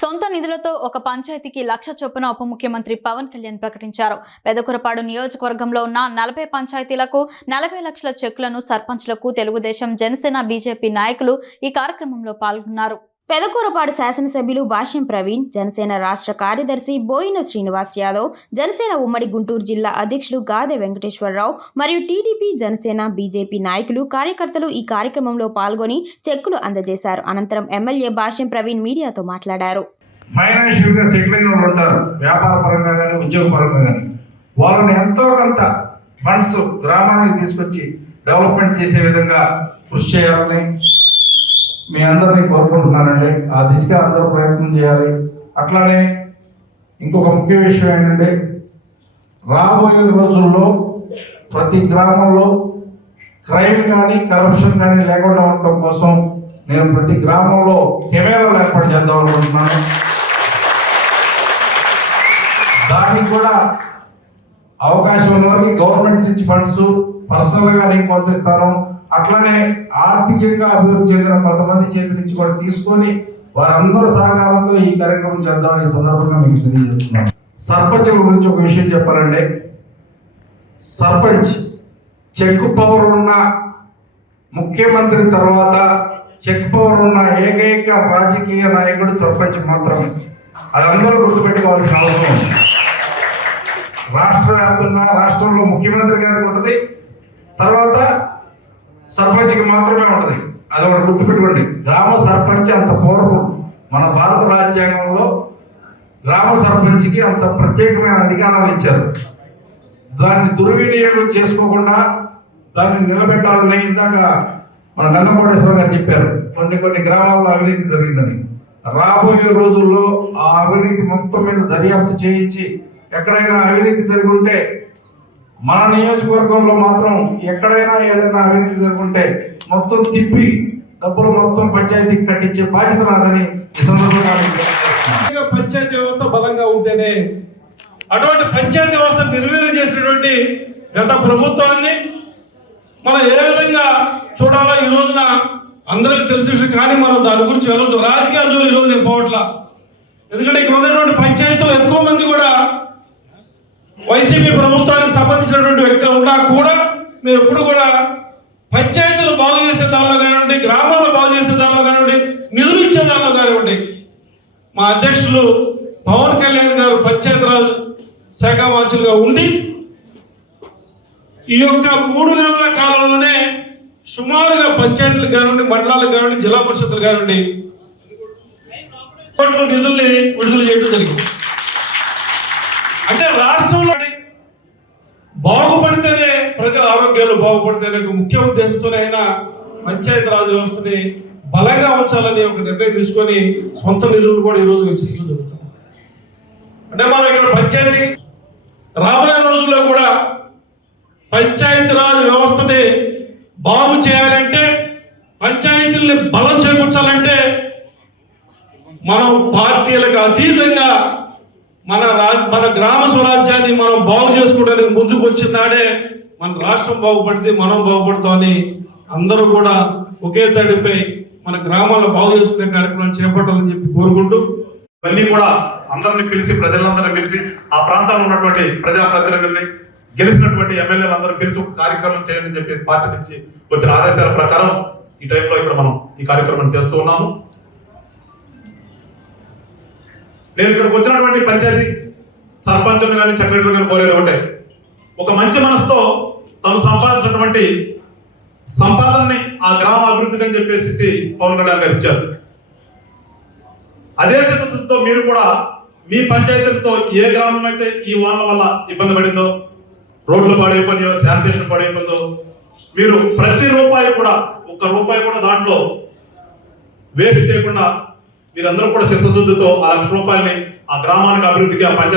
సొంత నిధులతో ఒక పంచాయతీకి లక్ష చొప్పున ఉప ముఖ్యమంత్రి పవన్ కళ్యాణ్ ప్రకటించారు. పెదకురపాడు నియోజకవర్గంలో ఉన్న నలభై పంచాయతీలకు నలభై లక్షల చెక్కులను సర్పంచ్లకు తెలుగుదేశం జనసేన బీజేపీ నాయకులు ఈ కార్యక్రమంలో పాల్గొన్నారు. పెదకూరపాడు శాసనసభ్యులు భాష్యం ప్రవీణ్ జనసేన రాష్ట్ర కార్యదర్శి బోయిన శ్రీనివాస్ యాదవ్ జనసేన ఉమ్మడి గుంటూరు జిల్లా అధ్యక్షులు గాదె వెంకటేశ్వరరావు మరియు టీడీపీ జనసేన బీజేపీ నాయకులు కార్యకర్తలు ఈ కార్యక్రమంలో పాల్గొని చెక్కులు అందజేశారు. అనంతరం ఎమ్మెల్యే భాష్యం ప్రవీణ్ మీడియాతో మాట్లాడారు. ఫైనాన్షియల్గా సెటిల్ ఉంటారు. వ్యాపార పరంగా కానీ ఉద్యోగ పరంగా కానీ వాళ్ళని ఎంతో కొంత ఫండ్స్ గ్రామానికి తీసుకొచ్చి డెవలప్మెంట్ చేసే విధంగా కృషి చేయాలని మీ అందరినీ కోరుకుంటున్నానండి. ఆ దిశగా అందరూ ప్రయత్నం చేయాలి. అట్లానే ఇంకొక ముఖ్య విషయం ఏంటంటే రాబోయే రోజుల్లో ప్రతి గ్రామంలో క్రైమ్ కానీ కరప్షన్ కానీ లేకుండా ఉండటం కోసం నేను ప్రతి గ్రామంలో కెమెరాలు ఏర్పాటు చేద్దాం అనుకుంటున్నాను. దానికి కూడా అవకాశం ఉన్న వారికి గవర్నమెంట్ నుంచి ఫండ్స్ పర్సనల్గా నీకు కొంత ఇస్తాను. ఆర్థికంగా అభివృద్ధి చెందిన కొంతమంది చేతి నుంచి కూడా తీసుకొని వారందరూ సహకారంతో ఈ కార్యక్రమం చేద్దామని ఈ సందర్భంగా మీకు తెలియజేస్తున్నాను. సర్పంచుల గురించి ఒక విషయం చెప్పాలండి. సర్పంచ్ చెక్ పవర్ ఉన్న ముఖ్యమంత్రి తర్వాత చెక్ పవర్ ఉన్న ఏకైక రాజకీయ నాయకుడు సర్పంచ్ మాత్రమే. అది అందరూ గుర్తుపెట్టుకోవాల్సిన అవసరం ఉంది. రాష్ట్ర వ్యాప్తంగా రాష్ట్రంలో ముఖ్యమంత్రి గారికి ఉంటుంది తర్వాత సర్పంచ్కి మాత్రమే ఉంటుంది. అది ఒకటి గుర్తుపెట్టుకోండి. గ్రామ సర్పంచ్ అంత పవర్ఫుల్ మన భారత రాజ్యాంగంలో గ్రామ సర్పంచ్కి అంత ప్రత్యేకమైన అధికారాలు ఇచ్చారు. దాన్ని దుర్వినియోగం చేసుకోకుండా దాన్ని నిలబెట్టాలని ఇందాక మన గంగకోటేశ్వర గారు చెప్పారు. కొన్ని కొన్ని గ్రామాల్లో అవినీతి జరిగిందని. రాబోయే రోజుల్లో ఆ అవినీతి మొత్తం మీద దర్యాప్తు చేయించి ఎక్కడైనా అవినీతి జరిగి ఉంటే మన నియోజకవర్గంలో మాత్రం ఎక్కడైనా ఏదైనా అవినీతి జరుగుంటే మొత్తం తిప్పి డబ్బులు మొత్తం పంచాయతీకి కట్టించే బాధ్యత రాదని పంచాయతీ వ్యవస్థ బలంగా ఉంటేనే అటువంటి పంచాయతీ వ్యవస్థ నిర్వీర్యం చేసినటువంటి గత ప్రభుత్వాన్ని మనం ఏ విధంగా చూడాలో ఈ రోజున అందరికీ తెలిసి కానీ మనం దాని గురించి వెళ్ళొద్దు. రాజకీయాలు ఈరోజు నేను పోవట్లా. ఎందుకంటే ఇక్కడ ఉన్నటువంటి పంచాయతీలు ఎక్కువ మంది కూడా వైసీపీ ప్రభుత్వానికి సంబంధించినటువంటి వ్యక్తులు ఉన్నా కూడా మేము ఎప్పుడు కూడా పంచాయతీలు బాగు చేసే దానిలో కానివ్వండి గ్రామాల్లో బాగు చేసే దానిలో కానివ్వండి నిధులు ఇచ్చే దానిలో కానివ్వండి మా అధ్యక్షులు పవన్ కళ్యాణ్ గారు పంచాయతీరాజ్ శాఖ మంత్రులుగా ఉండి ఈ యొక్క మూడు నెలల కాలంలోనే సుమారుగా పంచాయతీలకు కానివ్వండి మండలాలకు కానివ్వండి జిల్లా పరిషత్తులు కానివ్వండి నిధుల్ని విడుదల చేయడం జరిగింది అంటే రాష్ట్రంలో బాగుపడితేనే ప్రజల ఆరోగ్యాలు బాగుపడితేనే ముఖ్య ఉద్దేశంతోనైనా పంచాయతీరాజ్ పంచాయతీ వ్యవస్థని బలంగా ఉంచాలని ఒక నిర్ణయం తీసుకొని సొంత నిధులు కూడా ఈరోజు వెచ్చించడం జరుగుతుంది అంటే మనం ఇక్కడ పంచాయతీ రాబోయే రోజుల్లో కూడా పంచాయతీరాజ్ వ్యవస్థని బాగు చేయాలంటే పంచాయతీల్ని బలం చేకూర్చాలంటే మనం పార్టీలకు అతీతంగా మన రా మన గ్రామ స్వరాజ్యాన్ని మనం బాగు చేసుకోవడానికి ముందుకు వచ్చిన నాడే మన రాష్ట్రం బాగుపడితే మనం బాగుపడతామని అందరూ కూడా ఒకే తడిపై మన గ్రామాల్లో బాగు చేసుకునే కార్యక్రమం చేపట్టాలని చెప్పి కోరుకుంటూ ఇవన్నీ కూడా అందరిని పిలిచి ప్రజలందరినీ పిలిచి ఆ ప్రాంతంలో ఉన్నటువంటి ప్రజాప్రతినిధుల్ని గెలిచినటువంటి ఎమ్మెల్యేలందరూ పిలిచి ఒక కార్యక్రమం చేయండి చెప్పి పార్టీ నుంచి వచ్చిన ఆదేశాల ప్రకారం ఈ టైంలో ఇక్కడ మనం ఈ కార్యక్రమం చేస్తూ ఉన్నాము. నేను ఇక్కడికి వచ్చినటువంటి పంచాయతీ సర్పంచులు కానీ సెక్రటరీ కానీ కోరేది ఒకటే. ఒక మంచి మనసుతో తను సంపాదించినటువంటి సంపాదనని ఆ గ్రామ అభివృద్ధికి అని చెప్పేసి పవన్ కళ్యాణ్ గారు ఇచ్చారు. అదే చిత్తతో మీరు కూడా మీ పంచాయతీలతో ఏ గ్రామం అయితే ఈ వానల వల్ల ఇబ్బంది పడిందో రోడ్లు పాడైపోయినాయో శానిటేషన్ పాడైపోయిందో మీరు ప్రతి రూపాయి కూడా ఒక్క రూపాయి కూడా దాంట్లో వేస్ట్ చేయకుండా మీరందరూ కూడా చిత్తశుద్ధితో ఆ లక్ష రూపాయలని ఆ గ్రామానికి అభివృద్ధికి ఆ పంచాయతీ